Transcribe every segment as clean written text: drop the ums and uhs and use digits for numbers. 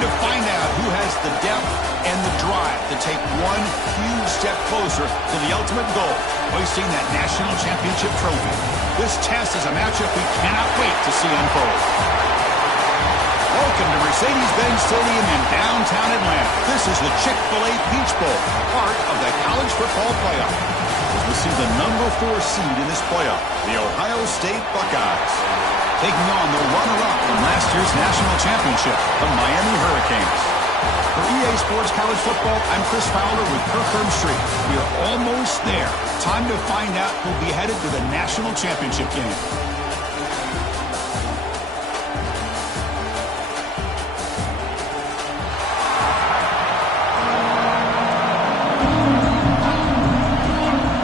Time to find out who has the depth and the drive to take one huge step closer to the ultimate goal, hoisting that national championship trophy. This test is a matchup we cannot wait to see unfold. Welcome to Mercedes-Benz Stadium in downtown Atlanta. This is the Chick-fil-a Peach Bowl, part of the college football playoff. As we see the number 4 seed in this playoff, the Ohio State Buckeyes, taking on the runner-up from last year's national championship, the Miami Hurricanes. For EA Sports College Football, I'm Chris Fowler with Kirkherm Street. We are almost there. Time to find out who'll be headed to the national championship game.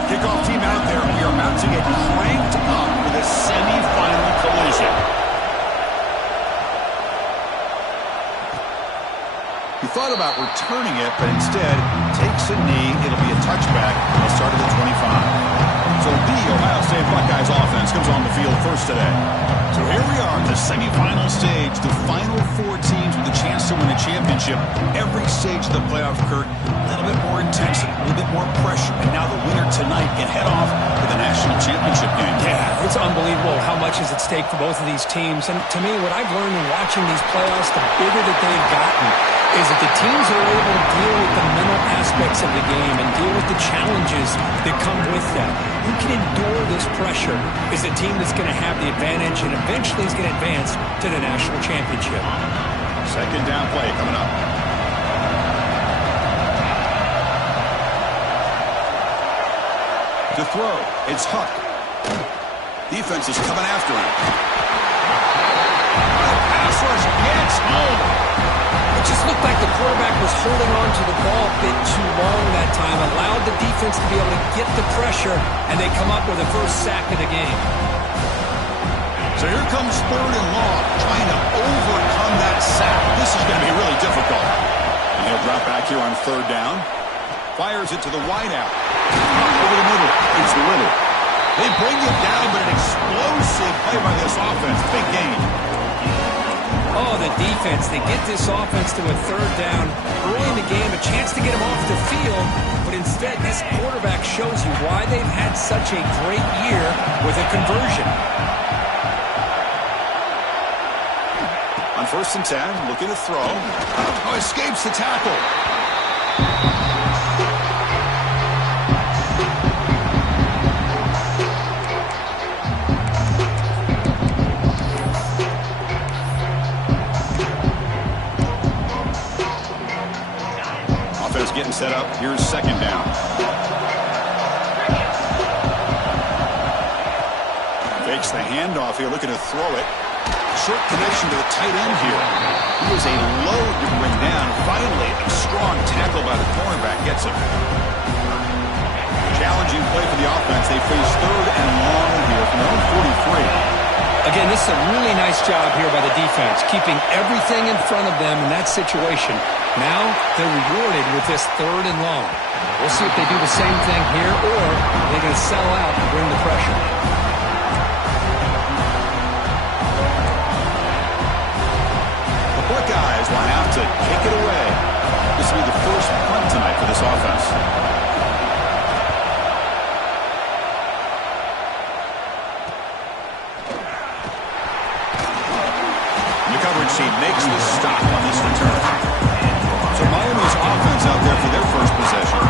Kickoff team out there. We are about to get cranked up for the semifinal collision. He thought about returning it, but instead takes a knee. It'll be a touchback. They'll start at the 25. So the Ohio State Buckeyes offense comes on the field first today. So here we are at the semifinal stage, the final 4 teams with a chance to win a championship. Every stage of the playoff, Kirk, a little bit more intensity, a little bit more pressure. And now the winner tonight can head off to the national championship game. Yeah, it's unbelievable how much is at stake for both of these teams. And to me, what I've learned in watching these playoffs, the bigger that they've gotten, is that the teams are able to deal with the mental aspects of the game and deal with the challenges that come with that. Who can endure this pressure is the team that's going to have the advantage and eventually is going to advance to the national championship. Second down play coming up. To throw, it's Huck. Defense is coming after him. Pass rush gets home. It just looked like the quarterback was holding on to the ball a bit too long that time, allowed the defense to be able to get the pressure, and they come up with the first sack of the game. So here comes 3rd and long, trying to overcome that sack. This is going to be really difficult. And he'll drop back here on 3rd down. Fires it to the wideout. Over the middle. It's Little. They bring it down, but an explosive play by this offense. Big gain. Oh, the defense. They get this offense to a 3rd down early in the game, a chance to get him off the field, but instead this quarterback shows you why they've had such a great year with a conversion. On 1st and 10, looking to throw. Oh, escapes the tackle. Getting set up. Here's 2nd down. Fakes the handoff here, looking to throw it. Short connection to the tight end here. He was a load to bring down. Finally, a strong tackle by the cornerback gets him. Challenging play for the offense. They face 3rd and long here from their own 43. Again, this is a really nice job here by the defense, keeping everything in front of them in that situation. Now they're rewarded with this 3rd and long. We'll see if they do the same thing here, or they're going to sell out and bring the pressure. The Buckeyes line out to kick it away. This will be the first punt tonight for this offense. Team makes the stop on this return. So Miami's offense out there for their first possession.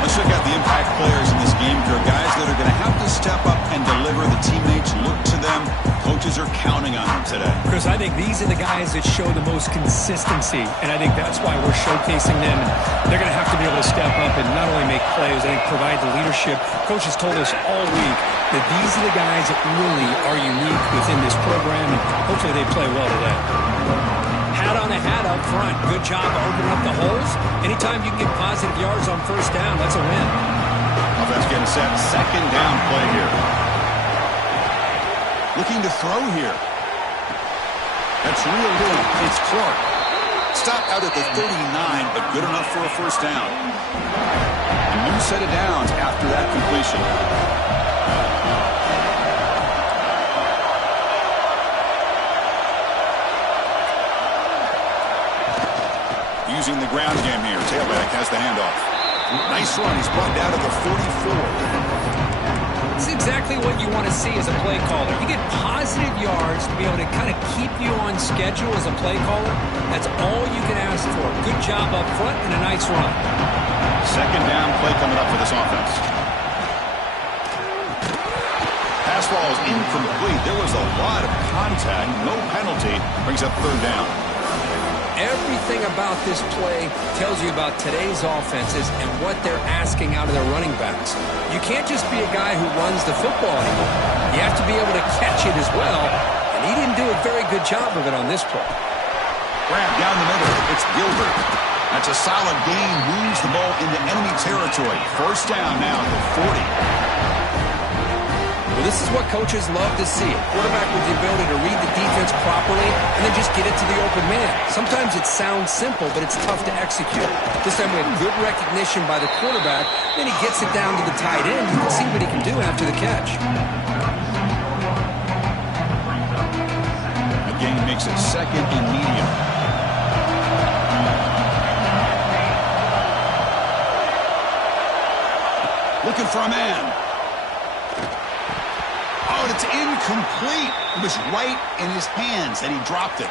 Let's check out the impact players in this game. There are guys that are going to have to step up and deliver. The teammates look to them. Coaches are counting on them today. Chris, I think these are the guys that show the most consistency, and I think that's why we're showcasing them. They're going to have to be able to step up and not only make plays, I think provide the leadership. Coaches told us all week that these are the guys that really are unique within this program, and hopefully they play well today. Hat on a hat up front. Good job opening up the holes. Anytime you can get positive yards on 1st down, that's a win. Offense getting set. 2nd down play here. Looking to throw here. That's reeled in. It's Clark. Stopped out at the 39, but good enough for a 1st down. A new set of downs after that completion. using the ground game here. Tailback has the handoff. Nice run. He's brought down to the 44. It's exactly what you want to see as a play caller. You get positive yards to be able to kind of keep you on schedule as a play caller. That's all you can ask for. Good job up front and a nice run. Second down play coming up for this offense. Pass ball is incomplete. There was a lot of contact. No penalty. Brings up third down. Everything about this play tells you about today's offenses and what they're asking out of their running backs. You can't just be a guy who runs the football anymore. You have to be able to catch it as well, and he didn't do a very good job of it on this play. Grab down the middle. It's Gilbert. That's a solid gain. Moves the ball into enemy territory. First down now at the 40. Well, this is what coaches love to see. A quarterback with the ability to read the defense properly and then just get it to the open man. Sometimes it sounds simple, but it's tough to execute. This time we have good recognition by the quarterback. Then he gets it down to the tight end. You can see what he can do after the catch. Again, makes it second and medium. Looking for a man. Oh, and it's incomplete. It was right in his hands, and he dropped it.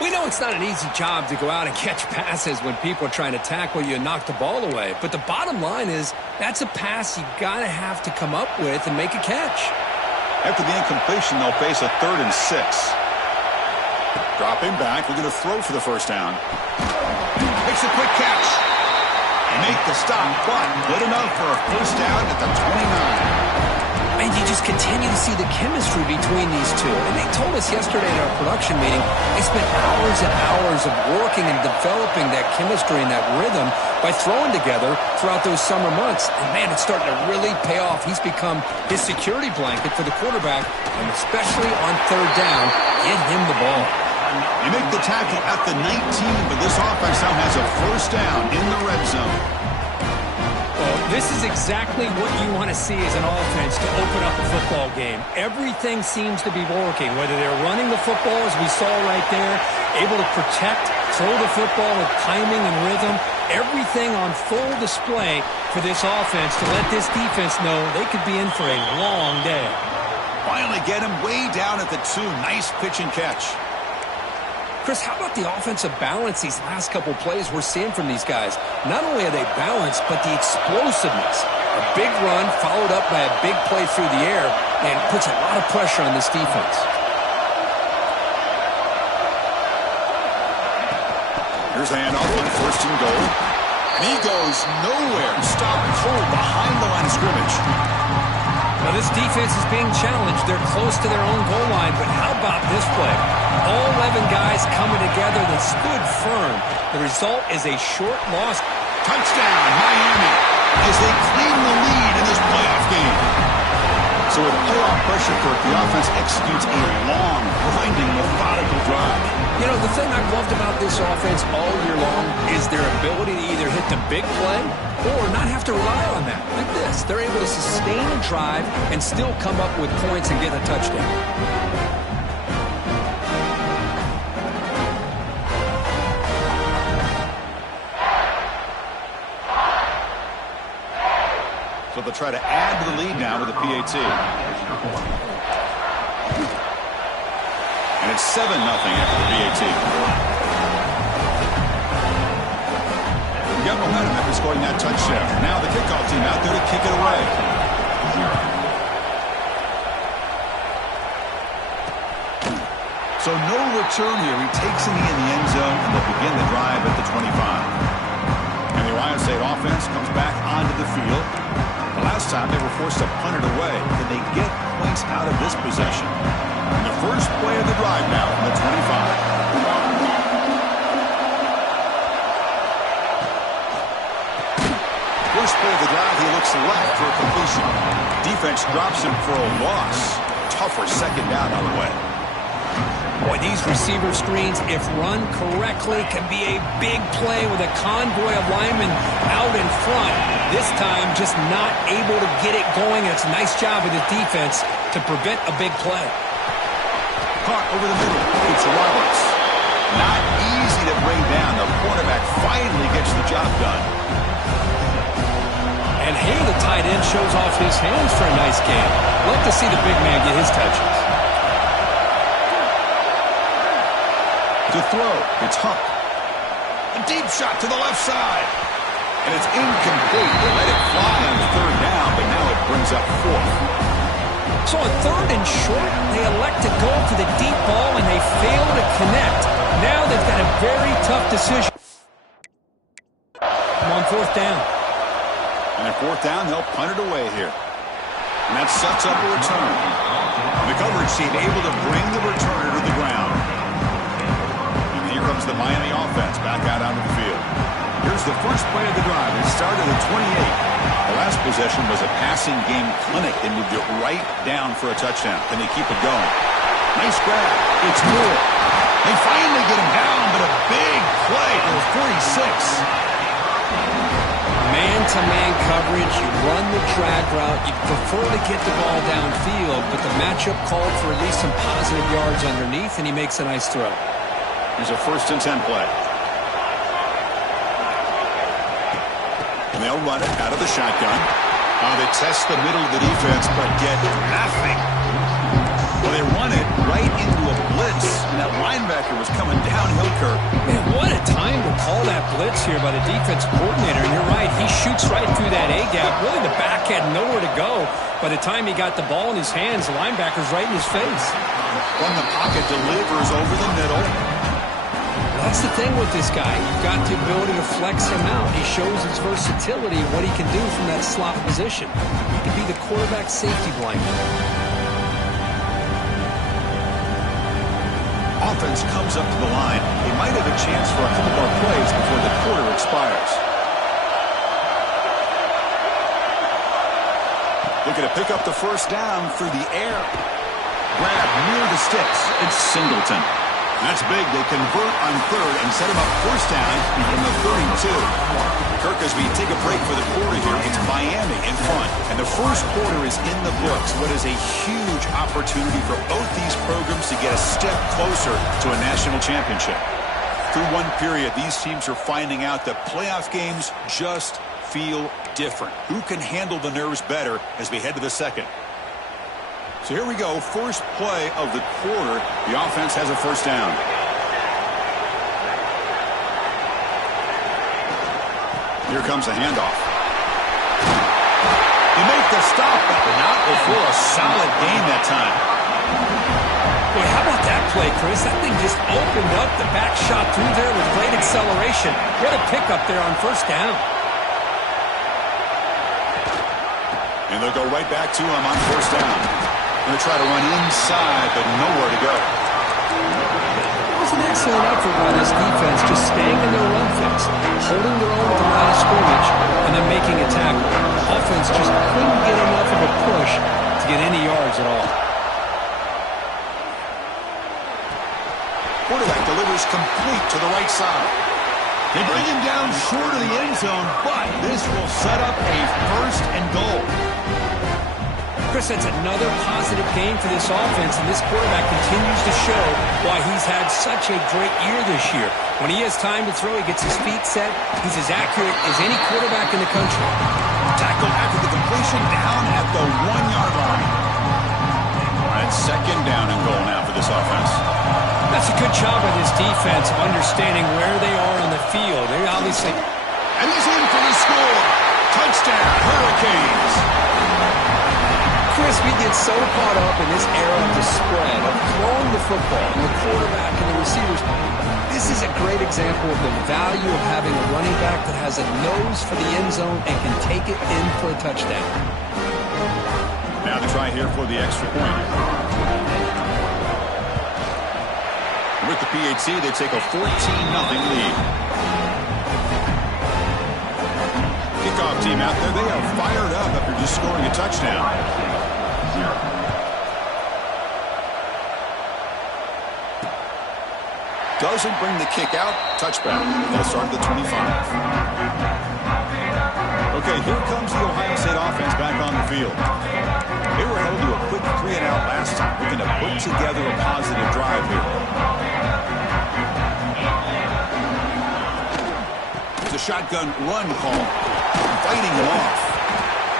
We know it's not an easy job to go out and catch passes when people are trying to tackle you and knock the ball away. But the bottom line is that's a pass you got to have to come up with and make a catch. After the incompletion, they'll face a 3rd and 6. Drop him back. We're going to throw for the first down. Makes a quick catch. They make the stop, but good enough for a first down at the 29. And you just continue to see the chemistry between these two. And they told us yesterday in our production meeting, they spent hours and hours of working and developing that chemistry and that rhythm by throwing together throughout those summer months. And, man, it's starting to really pay off. He's become his security blanket for the quarterback, and especially on third down, get him the ball. You make the tackle at the 19, but this offense now has a first down in the red zone. Well, this is exactly what you want to see as an offense to open up a football game. Everything seems to be working, whether they're running the football, as we saw right there, able to protect, throw the football with timing and rhythm, everything on full display for this offense to let this defense know they could be in for a long day. Finally get him way down at the 2. Nice pitch and catch. Chris, how about the offensive balance these last couple plays we're seeing from these guys? Not only are they balanced, but the explosiveness. A big run followed up by a big play through the air, and puts a lot of pressure on this defense. Here's the handoff on 1st and goal. And he goes nowhere. Stop cold behind the line of scrimmage. Now this defense is being challenged. They're close to their own goal line, but how about this play? All 11 guys coming together. They stood firm. The result is a short loss. Touchdown, Miami, as they claim the lead in this playoff game. So with playoff pressure, Kirk, the offense executes a long, grinding, methodical drive. You know, the thing I've loved about this offense all year long is their ability to either hit the big play or not have to rely on that. Like this, they're able to sustain a drive and still come up with points and get a touchdown. So they'll try to add to the lead now with a PAT. And it's 7-0 after the PAT. We got momentum after scoring that touchdown. Now the kickoff team out there to kick it away. So no return here. He takes it in the end zone, and they'll begin the drive at the 25. And the Ohio State offense comes back onto the field. The last time they were forced to punt it away. Can they get points out of this possession? And the first play of the drive now from the 25. First play of the drive, he looks left for a completion. Defense drops him for a loss. Tougher second down on the way. Boy, these receiver screens, if run correctly, can be a big play with a convoy of linemen out in front. This time, just not able to get it going. It's a nice job of the defense to prevent a big play. Caught over the middle. It's Roberts. Not easy to bring down. The quarterback and shows off his hands for a nice game. Love to see the big man get his touches. To throw, it's Huck. A deep shot to the left side. And it's incomplete. They let it fly on third down, but now it brings up fourth. So on third and short, they elect to go for the deep ball, and they fail to connect. Now they've got a very tough decision. On fourth down. And at fourth down, they'll punt it away here. And that sets up a return. And the coverage team able to bring the returner to the ground. And here comes the Miami offense back out onto the field. Here's the first play of the drive. It started at 28. The last possession was a passing game clinic. They moved it right down for a touchdown. Can they keep it going? Nice grab. It's Moore. They finally get him down, but a big play for 46. Man-to-man coverage, you run the drag route, you prefer to get the ball downfield, but the matchup called for at least some positive yards underneath, and he makes a nice throw. Here's a 1st and 10 play. And they'll run it out of the shotgun. They test the middle of the defense, but get nothing. Well, they run it right into a blitz, and that linebacker was coming downhill, Kirk. Man, what a time to call that blitz here by the defensive coordinator. And you're right, he shoots right through that A-gap. Really, the back had nowhere to go. By the time he got the ball in his hands, the linebacker's right in his face. From the pocket, delivers over the middle. That's the thing with this guy. You've got the ability to flex him out. He shows his versatility, what he can do from that slot position. He can be the quarterback safety blanket. Offense comes up to the line. They might have a chance for a couple more plays before the quarter expires. Looking to pick up the first down through the air. Grab near the sticks. It's Singleton. That's big. They convert on third and set him up first down from the 32. Kirk, as we take a break for the quarter here, it's Miami in front. And the first quarter is in the books. What is a huge opportunity for both these programs to get a step closer to a national championship. Through one period, these teams are finding out that playoff games just feel different. Who can handle the nerves better as we head to the second? So here we go, first play of the quarter. The offense has a first down. Here comes the handoff. They make the stop, but not before a solid gain that time. Boy, how about that play, Chris? That thing just opened up. The back shot through there with great acceleration. What a pickup there on first down. And they'll go right back to him on first down. Going to try to run inside, but nowhere to go. It was an excellent effort by this defense, just staying in their run fix, holding their own at the line of scrimmage, and then making a tackle. The offense just couldn't get enough of a push to get any yards at all. Quarterback delivers complete to the right side. They bring him down short of the end zone, but this will set up a first and goal. Chris, that's another positive game for this offense, and this quarterback continues to show why he's had such a great year this year. When he has time to throw, he gets his feet set. He's as accurate as any quarterback in the country. Tackle after the completion down at the 1-yard line. All right, second down and goal now for this offense. That's a good job by this defense of understanding where they are on the field. They obviously... And he's in for the score. Touchdown, Hurricanes. Chris, we get so caught up in this era of the spread, of throwing the football, the quarterback and the receivers. This is a great example of the value of having a running back that has a nose for the end zone and can take it in for a touchdown. Now the try here for the extra point. With the PHC, they take a 14-0 lead. Kickoff team out there, they are fired up after just scoring a touchdown. Doesn't bring the kick out. Touchback. They'll start at the 25. Okay, here comes the Ohio State offense back on the field. They were held to a quick 3-and-out last time, looking to put together a positive drive here. There's a shotgun run call. Fighting him off.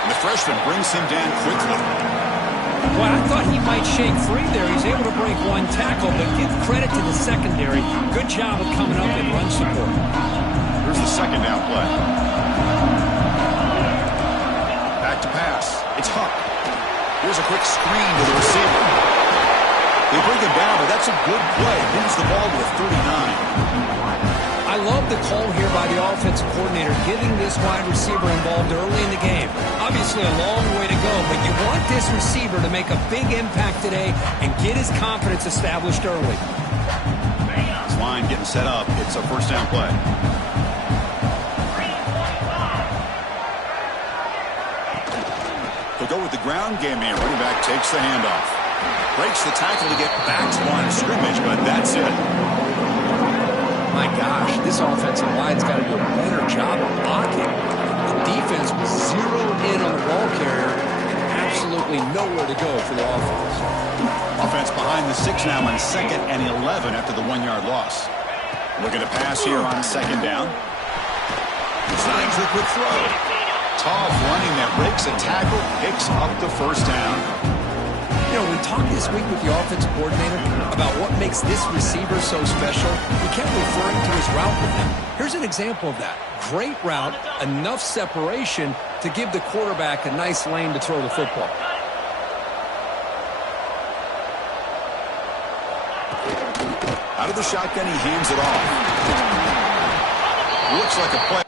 And the freshman brings him down quickly. Well, I thought he might shake free there. He's able to break one tackle, but give credit to the secondary. Good job of coming up in run support. Here's the second down play. Back to pass. It's Huck. Here's a quick screen to the receiver. They bring him down, but that's a good play. Moves the ball to the 39. I love the call here by the offensive coordinator, getting this wide receiver involved early in the game. Obviously a long way to go, but you want this receiver to make a big impact today and get his confidence established early. This line getting set up. It's a first down play. They'll go with the ground game here. Running back takes the handoff. Breaks the tackle to get back to the line of scrimmage, but that's it. My gosh, this offensive line's got to do a better job of blocking. The defense was zeroed in on the ball carrier. Absolutely nowhere to go for the offense. Offense behind the 6 now on 2nd and 11 after the 1-yard loss. Looking to pass here on 2nd down. Designs the quick throw. Tough running that breaks a tackle, picks up the first down. You know, we talked this week with the offensive coordinator about what makes this receiver so special. He kept referring to his route with him. Here's an example of that. Great route, enough separation to give the quarterback a nice lane to throw the football. Out of the shotgun, he hands it off. Looks like a play.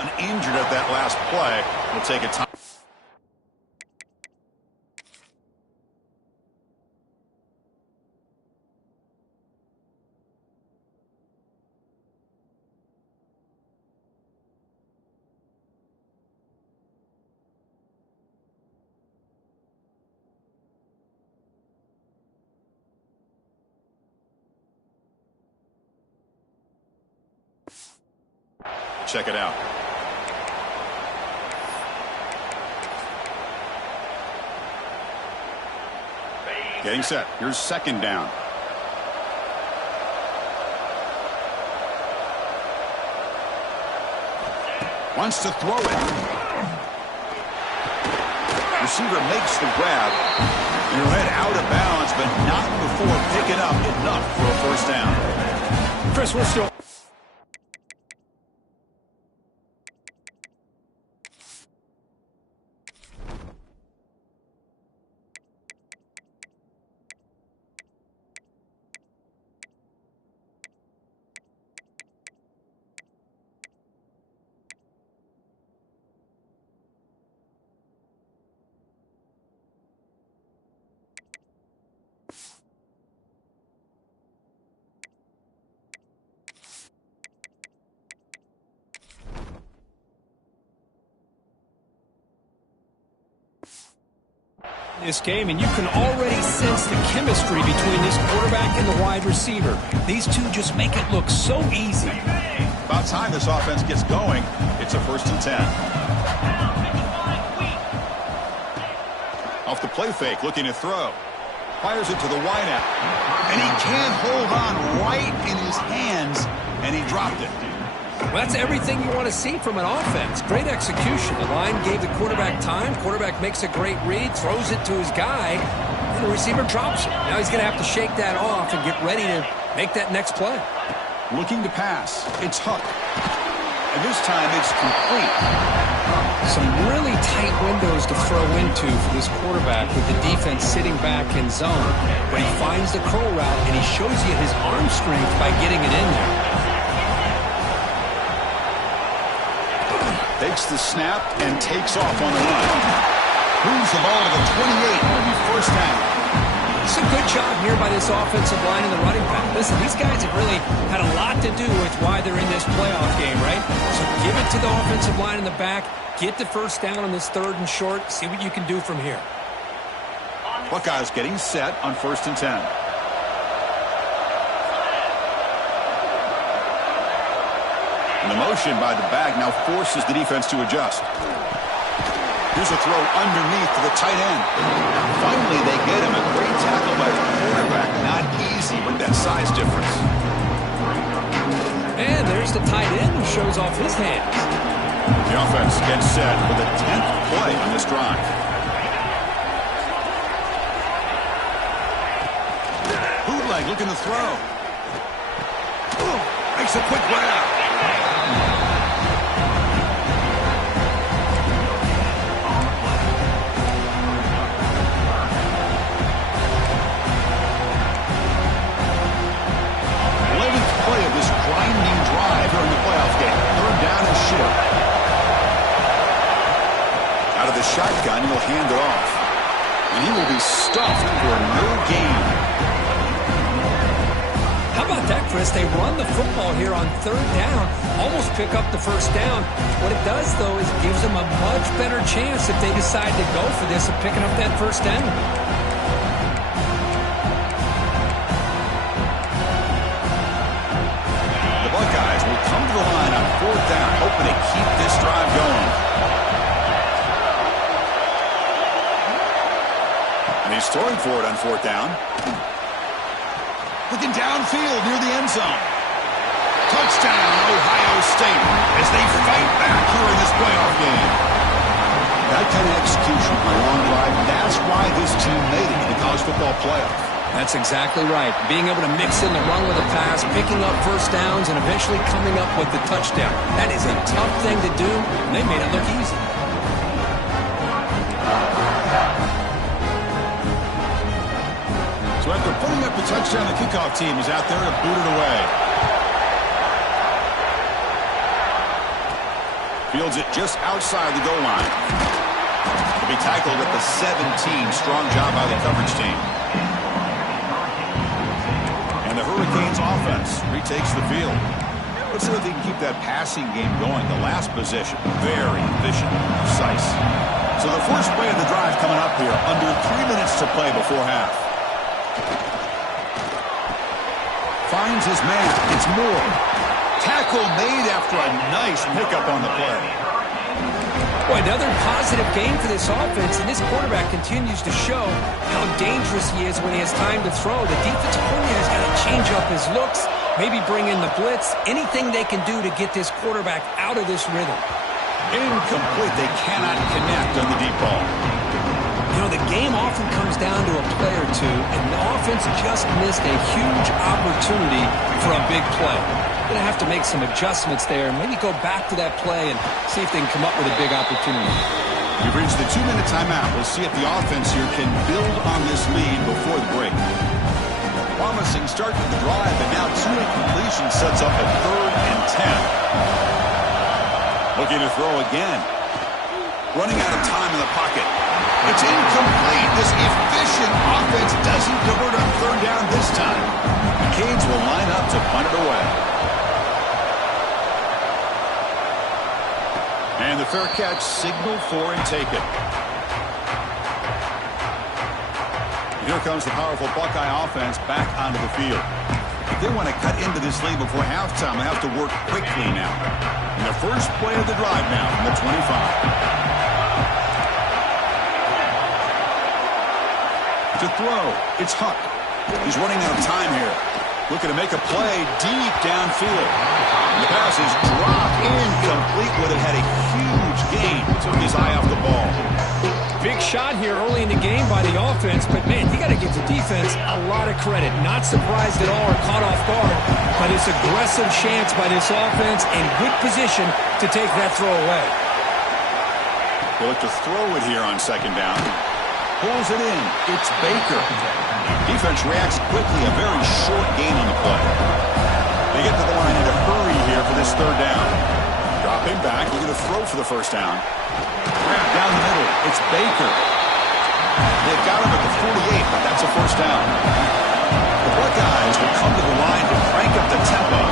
Uninjured at that last play. Will take a time. Check it out. Getting set. Here's 2nd down. Wants to throw it. Receiver makes the grab. Your head out of bounds, but not before picking up enough for a first down. Chris, we're still... this game, and you can already sense the chemistry between this quarterback and the wide receiver. These two just make it look so easy. About time this offense gets going. It's a 1st and 10. Off the play fake, looking to throw. Fires it to the wideout. And he can't hold on right in his hands, and he dropped it. Well, that's everything you want to see from an offense. Great execution. The line gave the quarterback time. Quarterback makes a great read, throws it to his guy, and the receiver drops it. Now he's going to have to shake that off and get ready to make that next play. Looking to pass. It's Huck. And this time it's complete. Some really tight windows to throw into for this quarterback with the defense sitting back in zone. But he finds the curl route, and he shows you his arm strength by getting it in there. Takes the snap and takes off on the run. Moves the ball to the 28. It'll be first down. It's a good job here by this offensive line in the running back. Listen, these guys have really had a lot to do with why they're in this playoff game, right? So give it to the offensive line in the back. Get the first down on this 3rd and short. See what you can do from here. Buckeyes getting set on 1st and 10. And the motion by the back now forces the defense to adjust. Here's a throw underneath to the tight end. Finally, they get him. A great tackle by the quarterback. Not easy with that size difference. And there's the tight end who shows off his hands. The offense gets set for the 10th play on this drive. Bootleg looking to throw. Ooh, makes a quick grab. Grinding drive during the playoff game. Third down and short. Out of the shotgun, he'll hand it off. And he will be stuffed for no gain. How about that, Chris? They run the football here on third down, almost pick up the first down. What it does, though, is it gives them a much better chance if they decide to go for this of picking up that first down. Buckeyes will come to the line on fourth down, hoping to keep this drive going. And he's throwing for it on fourth down. Looking downfield near the end zone. Touchdown, Ohio State, as they fight back here in this playoff game. That kind of execution on a long drive, that's why this team made it in the college football playoff. That's exactly right. Being able to mix in the run with a pass, picking up first downs, and eventually coming up with the touchdown. That is a tough thing to do, and they made it look easy. So after putting up the touchdown, the kickoff team is out there to boot it away. Fields it just outside the goal line. To be tackled at the 17. Strong job by the coverage team. And the Hurricanes offense retakes the field. Let's see if they can keep that passing game going. The last possession, very efficient, precise. So the first play of the drive coming up here, under 3 minutes to play before half. Finds his man. It's Moore. Tackle made after a nice pickup on the play. Boy, another positive game for this offense, and this quarterback continues to show how dangerous he is when he has time to throw. The defensive coordinator's got to change up his looks, maybe bring in the blitz, anything they can do to get this quarterback out of this rhythm. Incomplete. They cannot connect on the deep ball. You know, the game often comes down to a play or two, and the offense just missed a huge opportunity for a big play. Going to have to make some adjustments there and maybe go back to that play and see if they can come up with a big opportunity. We've reached the 2-minute timeout. We'll see if the offense here can build on this lead before the break. A promising start to the drive, and now 2 incompletion sets up a 3rd and 10. Looking to throw again. Running out of time in the pocket. It's incomplete. This efficient offense doesn't convert on 3rd down this time. The Canes will line up to punt it away. And the fair catch signaled for and taken. Here comes the powerful Buckeye offense back onto the field. If they want to cut into this lead before halftime, they have to work quickly now. And the first play of the drive now from the 25. To throw, it's Huck. He's running out of time here. Looking to make a play deep downfield. The pass is dropped incomplete. Would have had a huge gain. Took his eye off the ball. Big shot here early in the game by the offense, but man, you got to give the defense a lot of credit. Not surprised at all or caught off guard, but it's aggressive chance by this offense and good position to take that throw away. They look to throw it here on 2nd down. Pulls it in. It's Baker. Defense reacts quickly. A very short gain on the play. They get to the line in a hurry here for this 3rd down. Dropping back. Looking to throw for the 1st down. Grab down the middle. It's Baker. They've got him at the 48, but that's a 1st down. The Buckeyes will come to the line to crank up the tempo.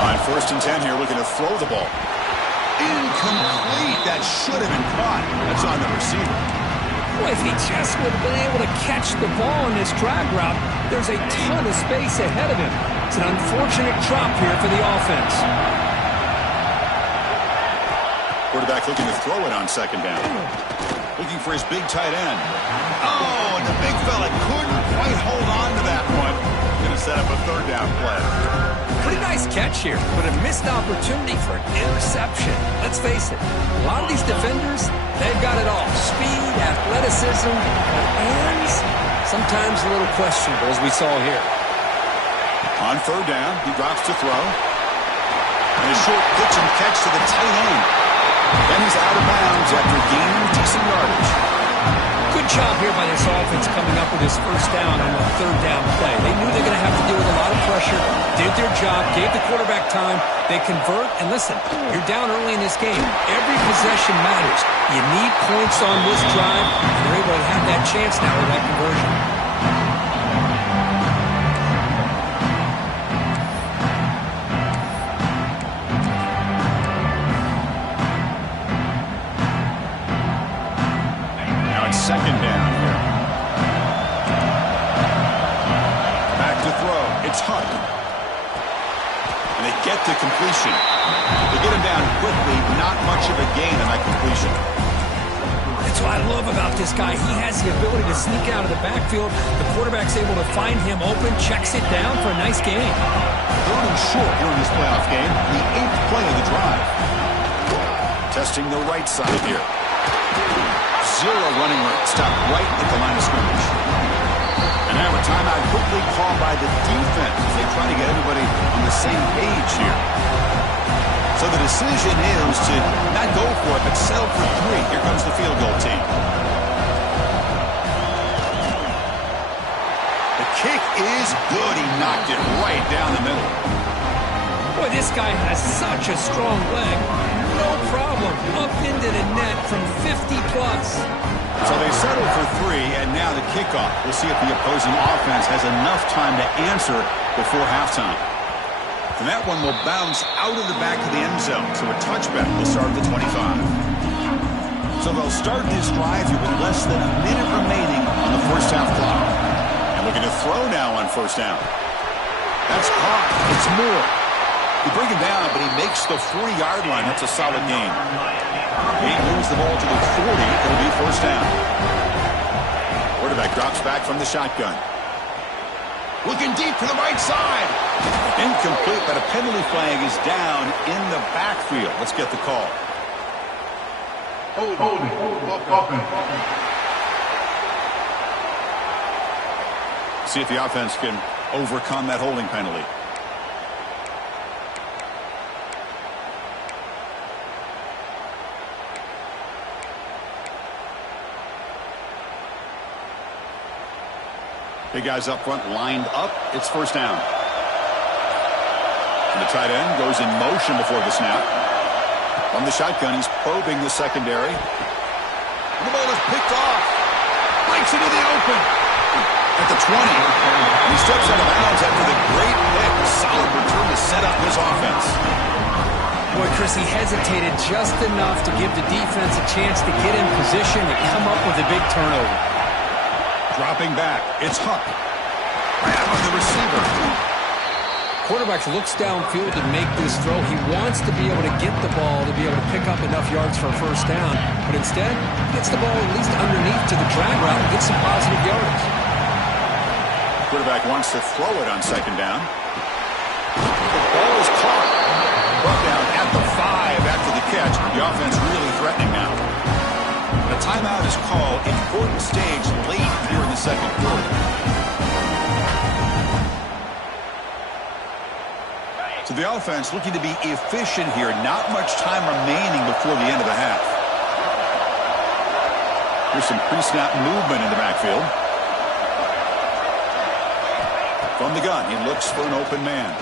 On 1st and 10 here, looking to throw the ball. Incomplete. That should have been caught. That's on the receiver. Well, if he just would have been able to catch the ball on this drag route, there's a ton of space ahead of him. It's an unfortunate drop here for the offense. Quarterback looking to throw it on 2nd down. Looking for his big tight end. Oh, and the big fella couldn't quite hold on to that one. Going to set up a 3rd down play. Pretty nice catch here, but a missed opportunity for an interception. Let's face it, a lot of these defenders, they've got it all. Speed, athleticism, but hands, sometimes a little questionable, as we saw here. On third down, he drops to throw. And a short pitch and catch to the tight end. Then he's out of bounds after gaining decent yardage. Good job here by this offense coming up with his first down on the third down play. They knew they were going to have to deal with a lot of pressure, did their job, gave the quarterback time. They convert, and listen, you're down early in this game. Every possession matters. You need points on this drive, and they're able to have that chance now with that conversion. Second down here. Back to throw. It's Hunt. And they get to completion. They get him down quickly. Not much of a gain on that completion. That's what I love about this guy. He has the ability to sneak out of the backfield. The quarterback's able to find him open, checks it down for a nice gain. Third and short here in this playoff game. The 8th play of the drive. Testing the right side here. Zero running room. Stop right at the line of scrimmage. And now a timeout quickly called by the defense as they try to get everybody on the same page here. So the decision is to not go for it, but settle for 3. Here comes the field goal team. The kick is good. He knocked it right down the middle. Boy, this guy has such a strong leg. No problem. Up into the net from 50-plus. So they settle for 3, and now the kickoff. We'll see if the opposing offense has enough time to answer before halftime. And that one will bounce out of the back of the end zone. So a touchback will start at the 25. So they'll start this drive here with less than a minute remaining on the first half clock. And looking to throw now on first down. That's caught. It's Moore. You bring him down, but he makes the 40-yard line. That's a solid gain. He moves the ball to the 40. It'll be first down. Quarterback drops back from the shotgun. Looking deep to the right side. Incomplete, but a penalty flag is down in the backfield. Let's get the call. See if the offense can overcome that holding penalty. Big guys up front lined up. It's first down. And the tight end goes in motion before the snap. From the shotgun, he's probing the secondary. And the ball is picked off. Breaks into the open. At the 20. And he steps out of bounds after the great pick. A solid return to set up his offense. Boy, Chris, he hesitated just enough to give the defense a chance to get in position and come up with a big turnover. Dropping back, it's Huck. Grab on the receiver. Quarterback looks downfield to make this throw. He wants to be able to get the ball to be able to pick up enough yards for a first down. But instead, gets the ball at least underneath to the drag route and gets some positive yards. Quarterback wants to throw it on second down. The ball is caught. Brought down at the 5 after the catch. The offense really threatening now. A timeout is called. Important stage late here in the second quarter. So the offense looking to be efficient here. Not much time remaining before the end of the half. Here's some pre-snap movement in the backfield. From the gun, he looks for an open man.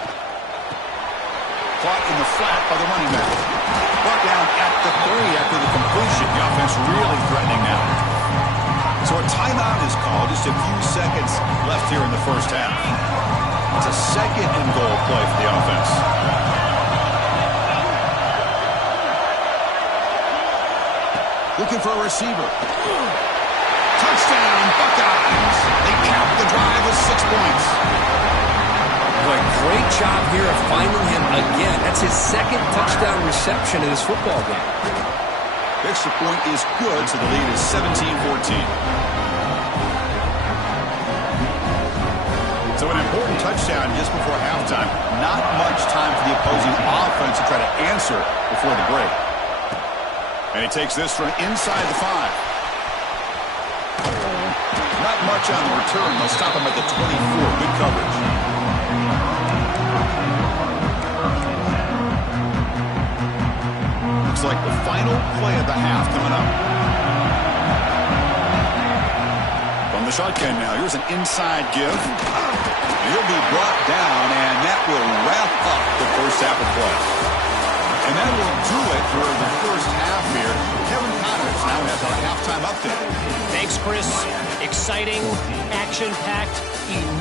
Caught in the flat by the running back. Brought down at the 3 after the completion. The offense really threatening now. So a timeout is called. Just a few seconds left here in the first half. It's a second and goal play for the offense. Looking for a receiver. Touchdown, Buckeyes. They cap the drive with 6 points. Boy, great job here of finding him again. That's his second touchdown reception in this football game. Extra point is good, so the lead is 17-14. So an important touchdown just before halftime. Not much time for the opposing offense to try to answer before the break. And he takes this from inside the 5. Not much on the return. They'll stop him at the 24. Good coverage. Looks like the final play of the half coming up. From the shotgun now, here's an inside give. He'll be brought down, and that will wrap up the first half of play. And that will do it for the first half here. Kevin Connors now has our halftime update. Thanks, Chris. Exciting, action-packed,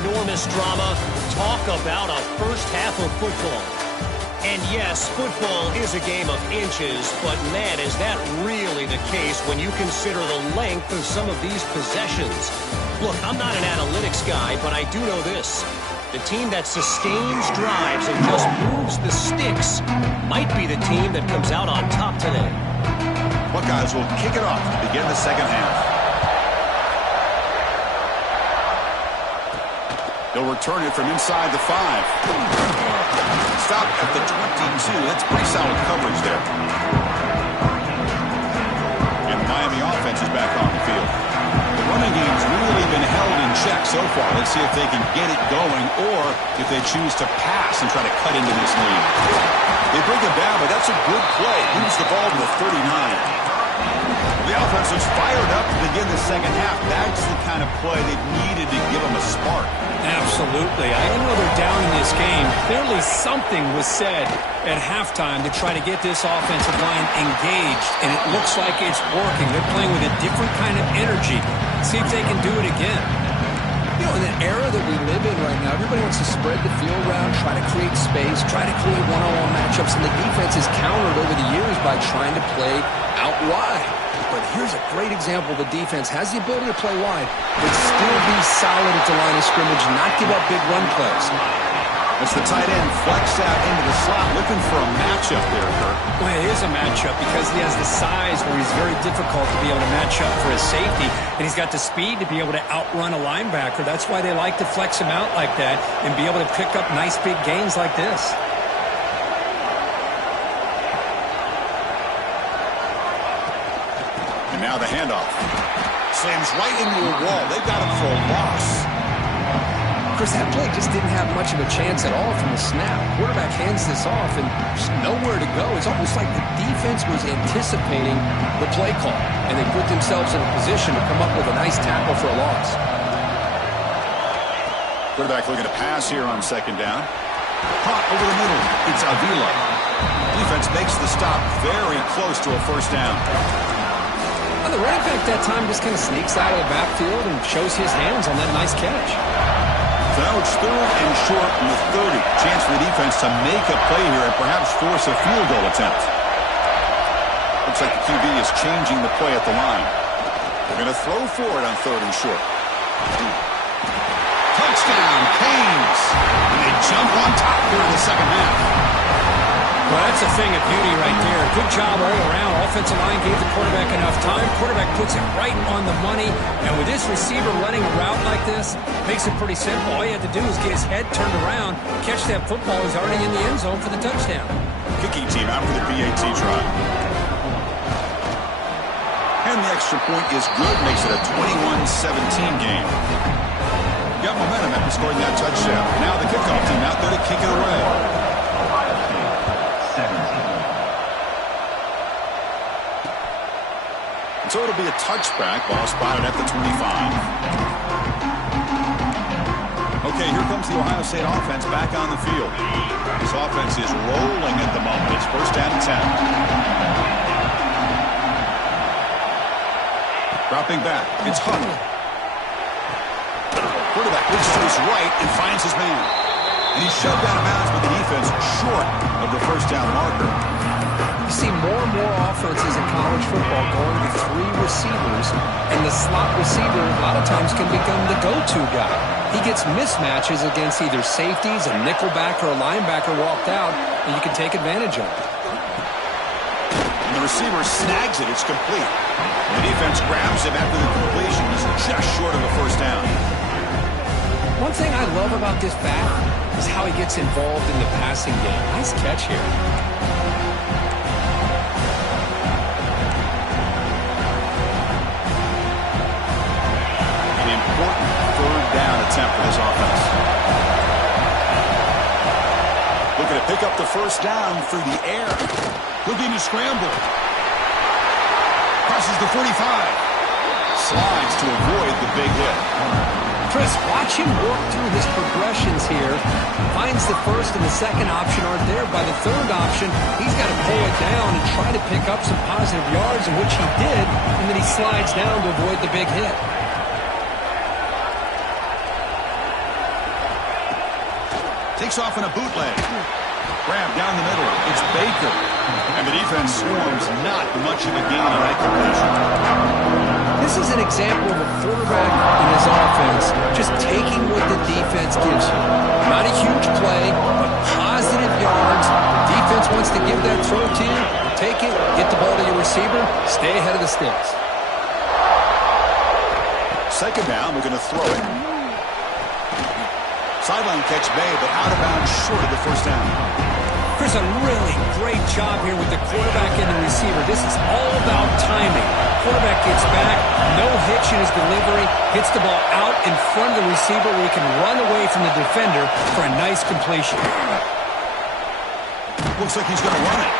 enormous drama. Talk about a first half of football. And yes, football is a game of inches, but man, is that really the case when you consider the length of some of these possessions. Look, I'm not an analytics guy, but I do know this. The team that sustains drives and just moves the sticks might be the team that comes out on top today. Buckeyes will kick it off to begin the second half. They'll return it from inside the 5. Stop at the 22. That's pretty solid coverage there. And the Miami offense is back on the field. The running game's really been held in check so far. Let's see if they can get it going or if they choose to pass and try to cut into this lead. They bring it down, but that's a good play. Moves the ball to the 39. The offense was fired up to begin the second half. That's the kind of play they needed to give them a spark. Absolutely. I know they're down in this game. Clearly something was said at halftime to try to get this offensive line engaged, and it looks like it's working. They're playing with a different kind of energy. See if they can do it again. You know, in the era that we live in right now, everybody wants to spread the field around, try to create space, try to create one-on-one matchups, and the defense is countered over the years by trying to play out wide. But here's a great example. The defense has the ability to play wide, but still be solid at the line of scrimmage, not give up big run plays. As the tight end flex out into the slot, looking for a matchup there, Kirk. Well, it is a matchup because he has the size where he's very difficult to be able to match up for his safety, and he's got the speed to be able to outrun a linebacker. That's why they like to flex him out like that and be able to pick up nice big gains like this. And now the handoff. Slams right into a wall. They've got him for a loss. Chris, that play just didn't have much of a chance at all from the snap. Quarterback hands this off and just nowhere to go. It's almost like the defense was anticipating the play call, and they put themselves in a position to come up with a nice tackle for a loss. Quarterback looking to pass here on second down. Caught over the middle. It's Avila. Defense makes the stop very close to a first down. Well, the running back that time just kind of sneaks out of the backfield and shows his hands on that nice catch. So now it's 3rd and short from the 30. Chance for the defense to make a play here and perhaps force a field goal attempt. Looks like the QB is changing the play at the line. They're going to throw for it on 3rd and short. Touchdown, Canes. And they jump on top here in the second half. Well, that's a thing of beauty right there. Good job all around. Offensive line gave the quarterback enough time. Quarterback puts it right on the money. And with this receiver running a route like this, makes it pretty simple. All you have to do is get his head turned around, catch that football. He's already in the end zone for the touchdown. Kicking team out for the PAT try. And the extra point is good. Makes it a 21-17 game. Got momentum after scoring that touchdown. Now the kickoff team out there to kick it away. So it'll be a touchback. Ball spotted at the 25. Okay, here comes the Ohio State offense back on the field. This offense is rolling at the moment. It's 1st down and 10. Dropping back. It's Hunt. Quarterback looks to his right and finds his man. And he's shoved out of bounds with the defense short of the 1st down marker. You see more and more offenses in college football going to 3 receivers, and the slot receiver a lot of times can become the go-to guy. He gets mismatches against either safeties, a nickelback, or a linebacker walked out, and you can take advantage of it. And the receiver snags it. It's complete. The defense grabs him after the completion. He's just short of a 1st down. One thing I love about this back is how he gets involved in the passing game. Nice catch here. An important third down attempt for this offense. Looking to pick up the first down through the air. Looking to scramble. Crosses the 45. Slides to avoid the big hit. Chris, watch him work through his progressions here. Finds the first and the second option aren't there. By the third option, he's got to pull it down and try to pick up some positive yards, in which he did, and then he slides down to avoid the big hit. Takes off in a bootleg. Grab down the middle. It's Baker. And the defense swarms not much of a gain on that completion. This is an example of a quarterback in his offense just taking what the defense gives you. Not a huge play, but positive yards. The defense wants to give that throw to you. Take it, get the ball to your receiver, stay ahead of the sticks. Second down, we're going to throw it. Sideline catch made, but out of bounds short of the first down. Chris, a really great job here with the quarterback and the receiver. This is all about timing. Quarterback gets back, no hitch in his delivery, gets the ball out in front of the receiver where he can run away from the defender for a nice completion. Looks like he's going to run it.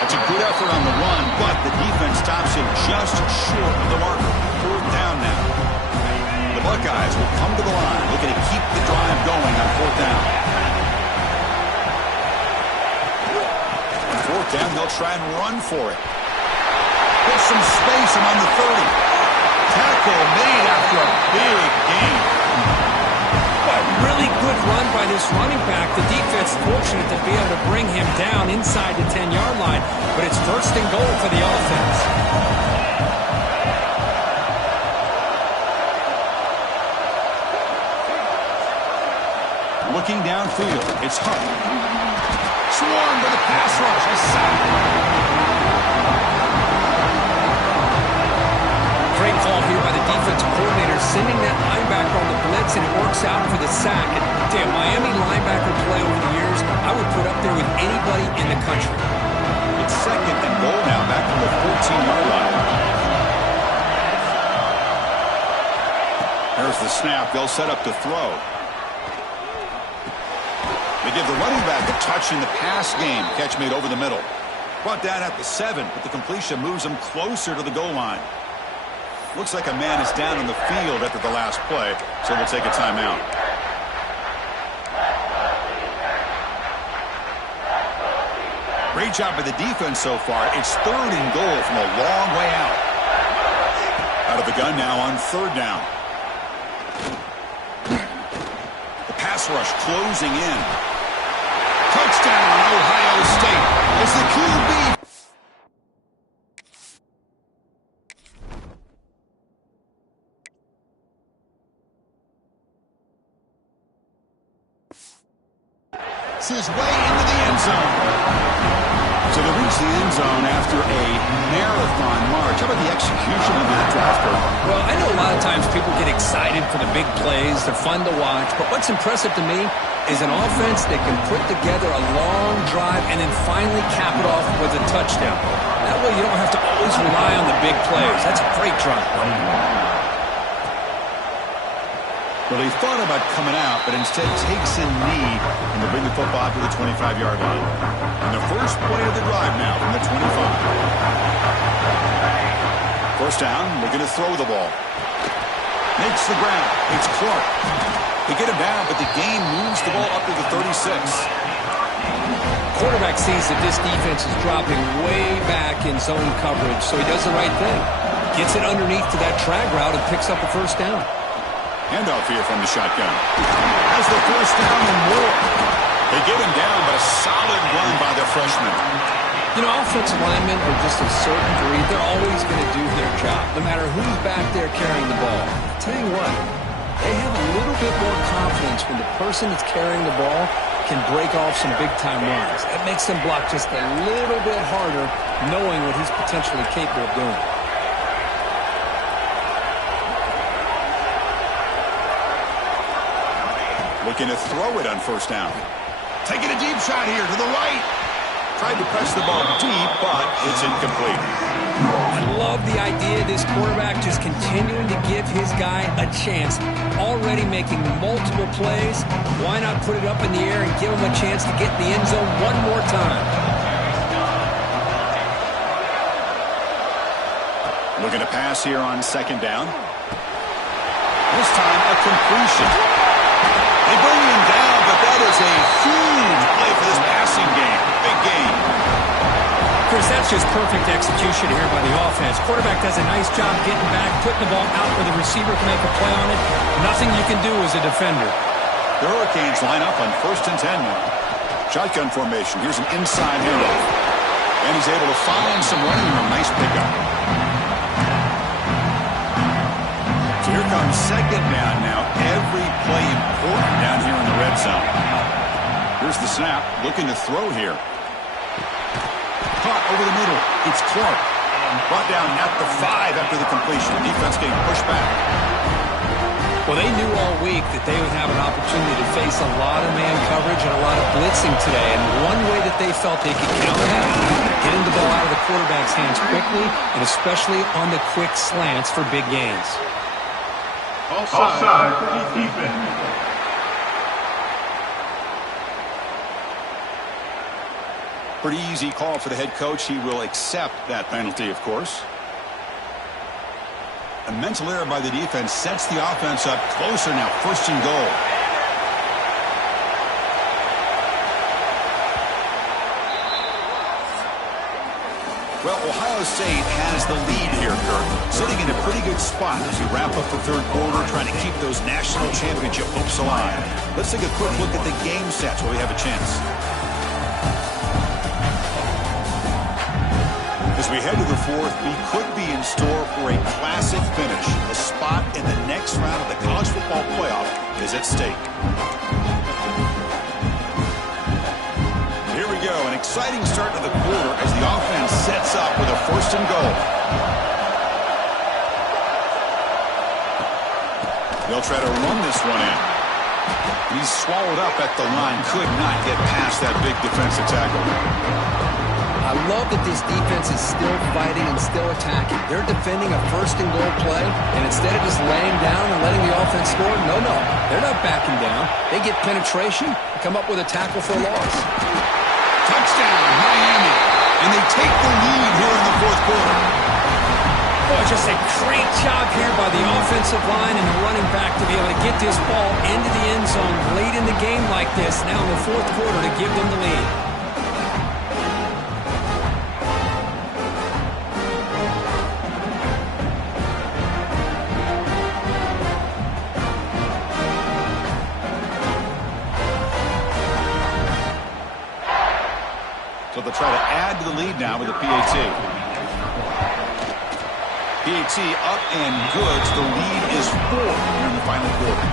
That's a good effort on the run, but the defense stops him just short of the marker. Fourth down now. The Buckeyes will come to the line, looking to keep the drive going on fourth down. On fourth down, they'll try and run for it. Gets some space among the 30. Tackle made after a big gain. But really good run by this running back. The defense fortunate to be able to bring him down inside the 10-yard line, but it's first and goal for the offense. Looking downfield, it's Hunt. Swarmed by the pass rush. A sack. Great call here by the defensive coordinator, sending that linebacker on the blitz, and it works out for the sack. And damn, Miami linebacker play over the years, I would put up there with anybody in the country. It's second and goal now, back from the 14-yard line. There's the snap. They'll set up to throw. They give the running back a touch in the pass game. Catch made over the middle. Brought down at the 7, but the completion moves him closer to the goal line. Looks like a man is down on the field after the last play, so we'll take a timeout. Great job by the defense so far. It's third and goal from a long way out. Out of the gun now on third down. The pass rush closing in. Touchdown, Ohio State. It's the QB. His way into the end zone. So they reach the end zone after a marathon march. How about the execution of that drive, Kurt? Well, I know a lot of times people get excited for the big plays. They're fun to watch. But what's impressive to me is an offense that can put together a long drive and then finally cap it off with a touchdown. That way you don't have to always rely on the big plays. That's a great drive. Well, he thought about coming out, but instead takes a knee and will bring the football to the 25-yard line. And the first play of the drive now from the 25. First down, we're going to throw the ball. Makes the ground. It's Clark. They get him down, but the gain moves the ball up to the 36. Quarterback sees that this defense is dropping way back in zone coverage, so he does the right thing. Gets it underneath to that drag route and picks up a first down. Handoff here from the shotgun. Has the first down and more. They get him down, but a solid run by the freshman. You know, offensive linemen are just a certain breed. They're always going to do their job, no matter who's back there carrying the ball. I'll tell you what, they have a little bit more confidence when the person that's carrying the ball can break off some big-time runs. That makes them block just a little bit harder, knowing what he's potentially capable of doing. Looking to throw it on first down. Taking a deep shot here to the right. Tried to press the ball deep, but it's incomplete. I love the idea of this quarterback just continuing to give his guy a chance. Already making multiple plays. Why not put it up in the air and give him a chance to get in the end zone one more time? Looking to pass here on second down. This time a completion. They bring him down, but that is a huge play for this passing game. Big game. Chris, that's just perfect execution here by the offense. Quarterback does a nice job getting back, putting the ball out where the receiver can make a play on it. Nothing you can do as a defender. The Hurricanes line up on 1st and 10 now. Shotgun formation. Here's an inside handoff. And he's able to find some running room. Nice pickup. So here comes second down now. Every play important down here in the red zone. Here's the snap. Looking to throw here. Caught over the middle. It's Clark. Brought down at the 5 after the completion. Defense getting pushed back. Well, they knew all week that they would have an opportunity to face a lot of man coverage and a lot of blitzing today. And one way that they felt they could counter that, getting the ball out of the quarterback's hands quickly, and especially on the quick slants for big gains. Offside, defense. Pretty easy call for the head coach. He will accept that penalty, of course. A mental error by the defense sets the offense up closer now. 1st and goal. Well, Ohio State has the lead here, Kirk. Sitting in a pretty good spot as you wrap up the third quarter, trying to keep those national championship hopes alive. Let's take a quick look at the game stats while we have a chance. As we head to the 4th, we could be in store for a classic finish. A spot in the next round of the college football playoff is at stake. Here we go, an exciting start to the quarter as the offense sets up with a 1st and goal. They'll try to run this one in. He's swallowed up at the line, could not get past that big defensive tackle. I love that this defense is still fighting and still attacking. They're defending a 1st and goal play, and instead of just laying down and letting the offense score, no, they're not backing down. They get penetration and come up with a tackle for a loss. Touchdown, Miami. And they take the lead here in the 4th quarter. Boy, just a great job here by the offensive line and the running back to be able to get this ball into the end zone late in the game like this, now in the 4th quarter to give them the lead. So they'll try to add to the lead now with a PAT. PAT up and good. So the lead is 4 here in the final quarter.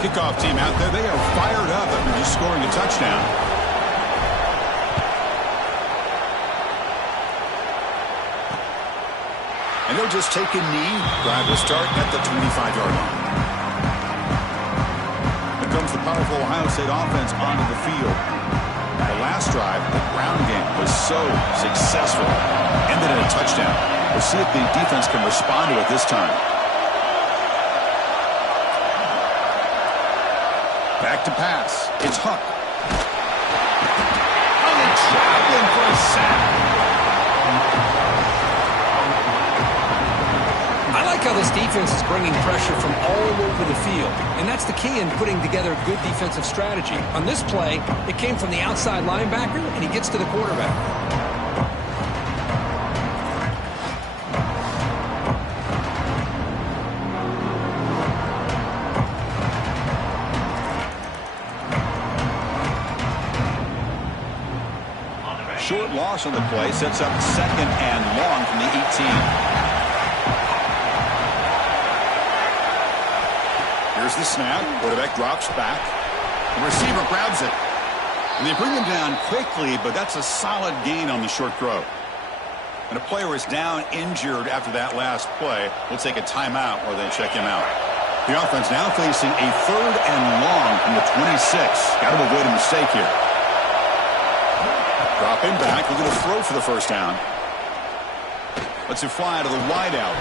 Kickoff team out there. They are fired up after just scoring a touchdown. And they'll just take a knee. Drive will start at the 25-yard line. Here comes the powerful Ohio State offense onto the field. The last drive, the ground game, was so successful. Ended in a touchdown. We'll see if the defense can respond to it this time. Back to pass. It's Huck. On the traveling for a sack. I like how this defense is bringing pressure from all over the field, and that's the key in putting together a good defensive strategy. On this play, it came from the outside linebacker, and he gets to the quarterback. Short loss on the play sets up 2nd and long from the 18. Here's the snap. Quarterback drops back. The receiver grabs it. And they bring him down quickly, but that's a solid gain on the short throw. And a player is down injured after that last play. We'll take a timeout or they check him out. The offense now facing a 3rd and long from the 26. Got to avoid a mistake here. Dropping back, looking to throw for the first down. Lets it fly to the wideout.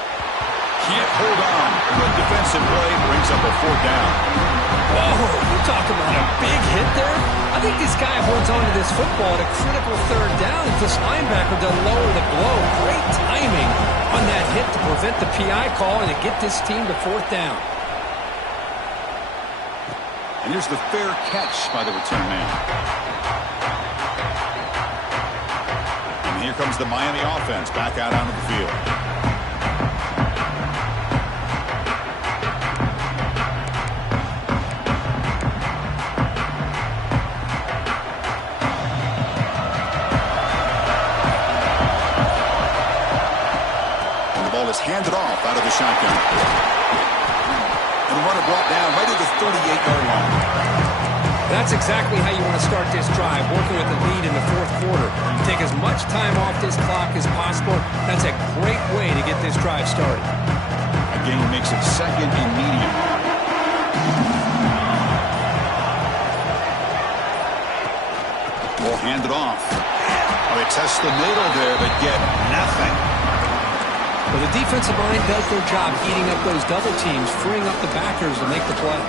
Can't hold on. Good defensive play brings up a 4th down. Whoa, you talk about a big hit there. I think this guy holds on to this football at a critical 3rd down. If this linebacker doesn't lower the blow, great timing on that hit to prevent the PI call and to get this team to 4th down. And here's the fair catch by the return man. And here comes the Miami offense back out onto the field. And the ball is handed off out of the shotgun. And the runner brought down right at the 38-yard line. That's exactly how you want to start this drive, working with the lead in the 4th quarter. Take as much time off this clock as possible. That's a great way to get this drive started. Again, he makes it 2nd and medium. Ball handed off. Oh, they test the middle there, but get nothing. Well, the defensive line does their job eating up those double teams, freeing up the backers to make the play.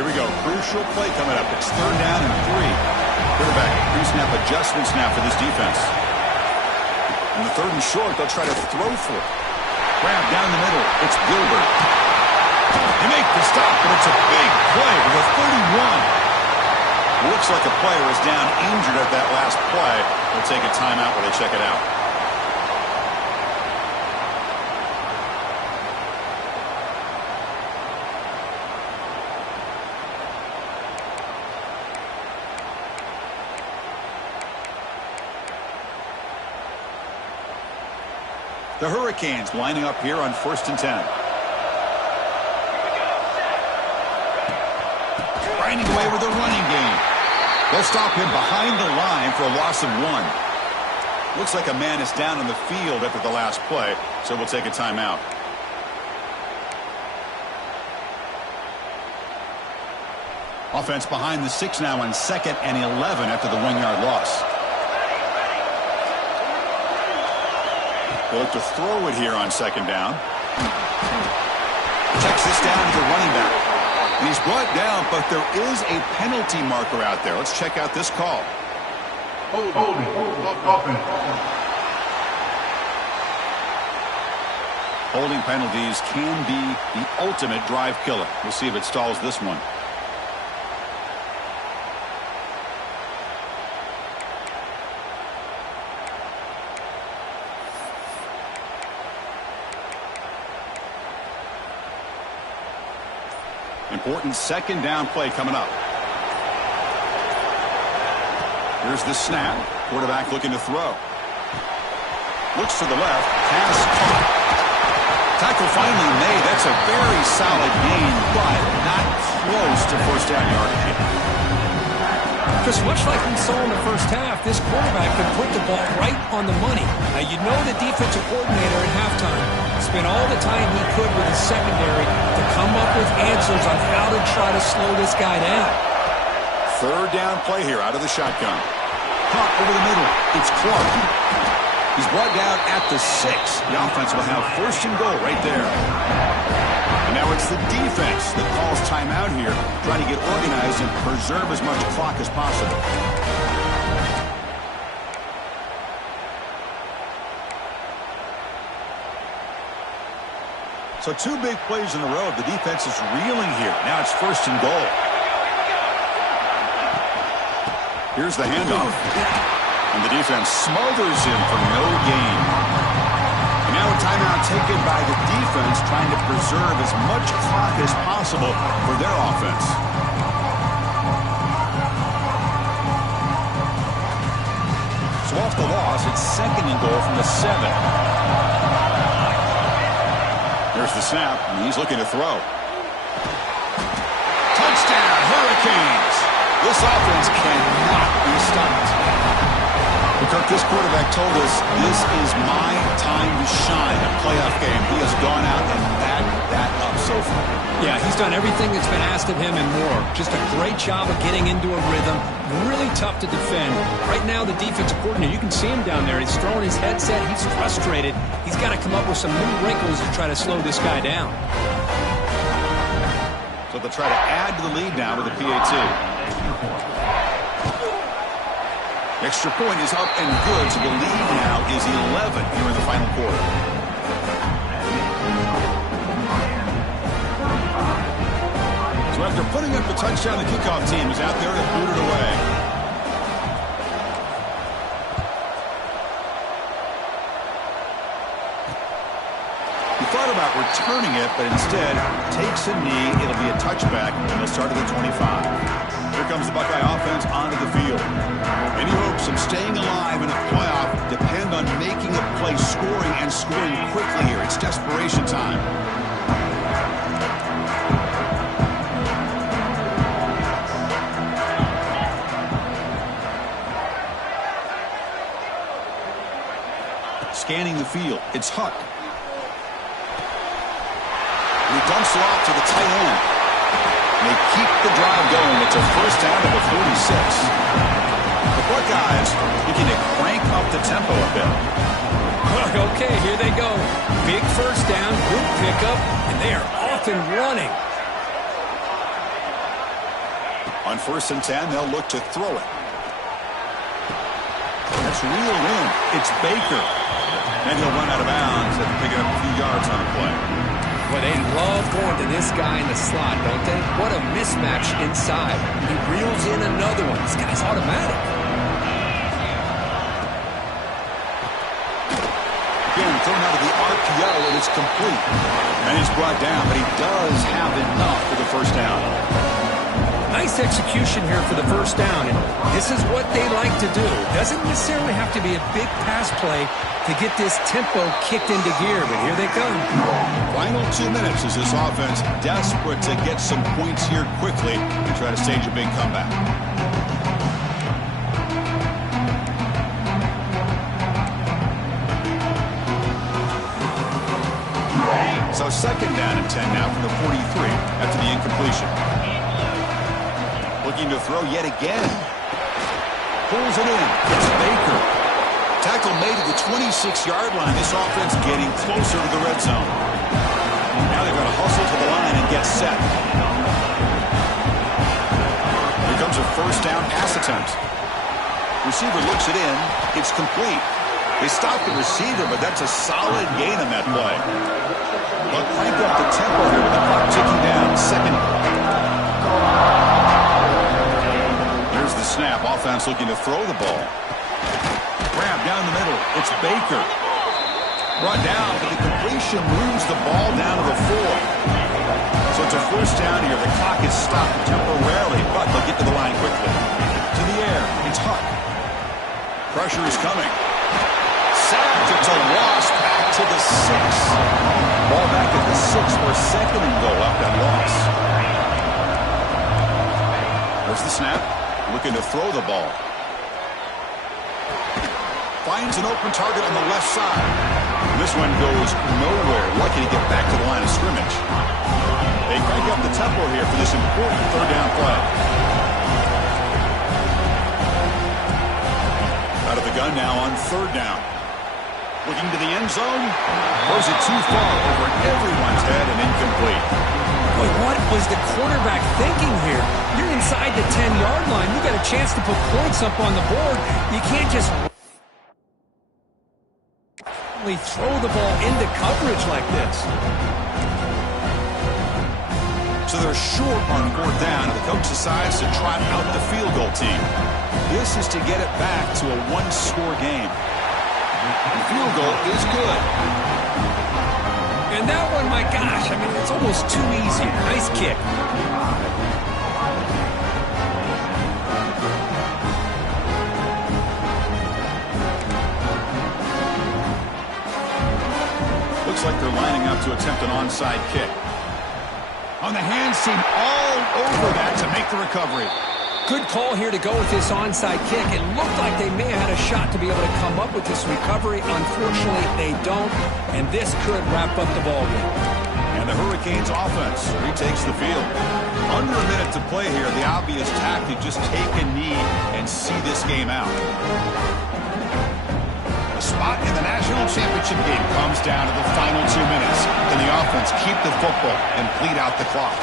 Here we go. Crucial play coming up. It's 3rd down and 3. Quarterback pre-snap adjustments now for this defense. In the 3rd and short, they'll try to throw for it. Grab down the middle. It's Gilbert. They make the stop, but it's a big play with a 31. Looks like a player is down injured at that last play. We'll take a timeout while they check it out. The Hurricanes lining up here on 1st and 10. Grinding away with a running game. They'll stop him behind the line for a loss of 1. Looks like a man is down on the field after the last play, so we'll take a timeout. Offense behind the 6 now on 2nd and 11 after the 1-yard loss. They look to throw it here on 2nd down. Checks this down to the running back. And he's brought down, but there is a penalty marker out there. Let's check out this call. Holding penalties can be the ultimate drive killer. We'll see if it stalls this one. Important 2nd down play coming up. Here's the snap. Quarterback looking to throw. Looks to the left. Pass caught. Tackle finally made. That's a very solid gain, but not close to 1st down yardage. Just much like we saw in the 1st half, this quarterback could put the ball right on the money. Now, you know the defensive coordinator at halftime spent all the time he could with his secondary to come up with answers on how to try to slow this guy down. 3rd down play here out of the shotgun. Caught over the middle. It's Clark. He's brought down at the 6. The offense will have 1st and goal right there. And now it's the defense that calls timeout here, trying to get organized and preserve as much clock as possible. So 2 big plays in a row. The defense is reeling here. Now it's 1st and goal. Here's the handoff. And the defense smothers him for no gain. And now a timeout taken by the defense, trying to preserve as much clock as possible for their offense. So off the loss, it's 2nd and goal from the 7. There's the snap, and he's looking to throw. Hurricanes. This offense cannot be stopped. Kirk, this quarterback told us this is my time to shine, a playoff game. He has gone out and backed that up so far. Yeah, he's done everything that's been asked of him and more. Just a great job of getting into a rhythm. Really tough to defend. Right now, the defensive coordinator, you can see him down there. He's throwing his headset. He's frustrated. He's got to come up with some new wrinkles to try to slow this guy down. So they'll try to add to the lead now with a PAT. Extra point is up and good, so the lead now is 11 here in the final quarter. So after putting up the touchdown, the kickoff team is out there to boot it away. He thought about returning it, but instead takes a knee. It'll be a touchback, and they'll start at the 25. Here comes the Buckeye offense onto the field. Any hopes of staying alive in a playoff depend on making a play, scoring, and scoring quickly here. It's desperation time. Scanning the field. It's Huck. He dumps it off to the tight end. They keep the drive going. It's a first down to the 46. The Buckeyes looking to crank up the tempo a bit. Okay, here they go. Big first down, good pickup, and they are off and running. On 1st and 10, they'll look to throw it. That's reeled in. It's Baker. And he'll run out of bounds after picking up a few yards on the play. Well, they love going to this guy in the slot, don't they? What a mismatch inside. He reels in another one. This guy's automatic. Again, thrown out of the RPO, and it's complete. And he's brought down, but he does have enough for the first down. Nice execution here for the first down, and this is what they like to do. Doesn't necessarily have to be a big pass play to get this tempo kicked into gear, but here they come. Final 2 minutes as this offense desperate to get some points here quickly and try to stage a big comeback. So 2nd down and 10 now from the 43 after the incompletion. Looking to throw yet again. Pulls it in. It's Baker. Tackle made at the 26-yard line. This offense getting closer to the red zone. Now they've got to hustle to the line and get set. Here comes a first down pass attempt. Receiver looks it in. It's complete. They stop the receiver, but that's a solid gain on that play. They'll crank up the tempo here with the clock ticking down. 2nd. There's the snap. Offense looking to throw the ball. Grab down the middle. It's Baker. Brought down, but the completion moves the ball down to the 4. So it's a first down here. The clock is stopped temporarily, but they'll get to the line quickly. To the air. It's Huck. Pressure is coming. Sacked. It's a loss back to the 6. Ball back at the 6 for 2nd and goal after that loss. There's the snap. Looking to throw the ball. Finds an open target on the left side. This one goes nowhere. Lucky to get back to the line of scrimmage. They crank up the tempo here for this important 3rd down play. Out of the gun now on 3rd down. Looking to the end zone. Throws it too far over everyone's head and incomplete. Boy, what was the quarterback thinking here? You're inside the 10-yard line. You got a chance to put points up on the board. You can't just throw the ball into coverage like this. So they're short on 4th down, and the coach decides to trot out the field goal team. This is to get it back to a 1-score game. The field goal is good. And that one, my gosh, I mean, it's almost too easy. Nice kick. Looks like they're lining up to attempt an onside kick. On the hands team all over that to make the recovery. Good call here to go with this onside kick. It looked like they may have had a shot to be able to come up with this recovery. Unfortunately, they don't, and this could wrap up the ballgame. And the Hurricanes offense retakes the field. Under a minute to play here, the obvious tactic, just take a knee and see this game out. The spot in the national championship game comes down to the final 2 minutes. Can the offense keep the football and bleed out the clock?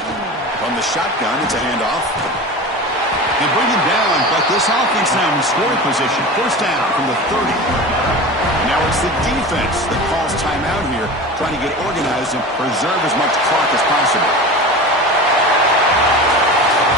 From the shotgun, it's a handoff. They bring him down, but this offense now in scoring position. First down from the 30. And now it's the defense that calls timeout here, trying to get organized and preserve as much clock as possible.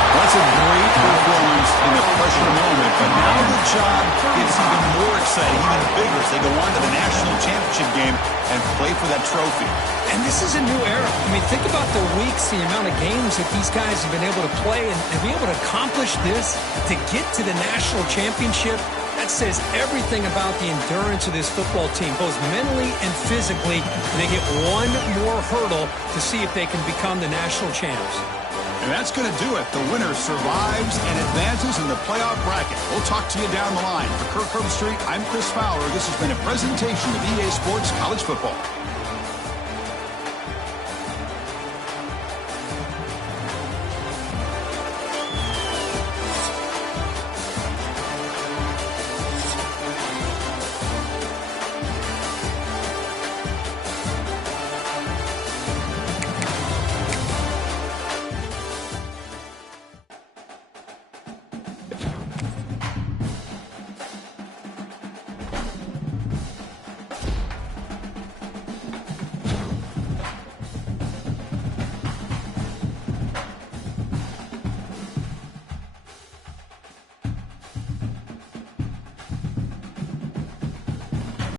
That's a great performance in the pressure moment, but now the job gets even more exciting, even bigger as they go on to the national championship game and play for that trophy. And this is a new era. I mean, think about the weeks, the amount of games that these guys have been able to play, and be able to accomplish this, to get to the national championship. That says everything about the endurance of this football team, both mentally and physically. They get one more hurdle to see if they can become the national champs. And that's going to do it. The winner survives and advances in the playoff bracket. We'll talk to you down the line. For Kirk Herbstreit, I'm Chris Fowler. This has been a presentation of EA Sports College Football.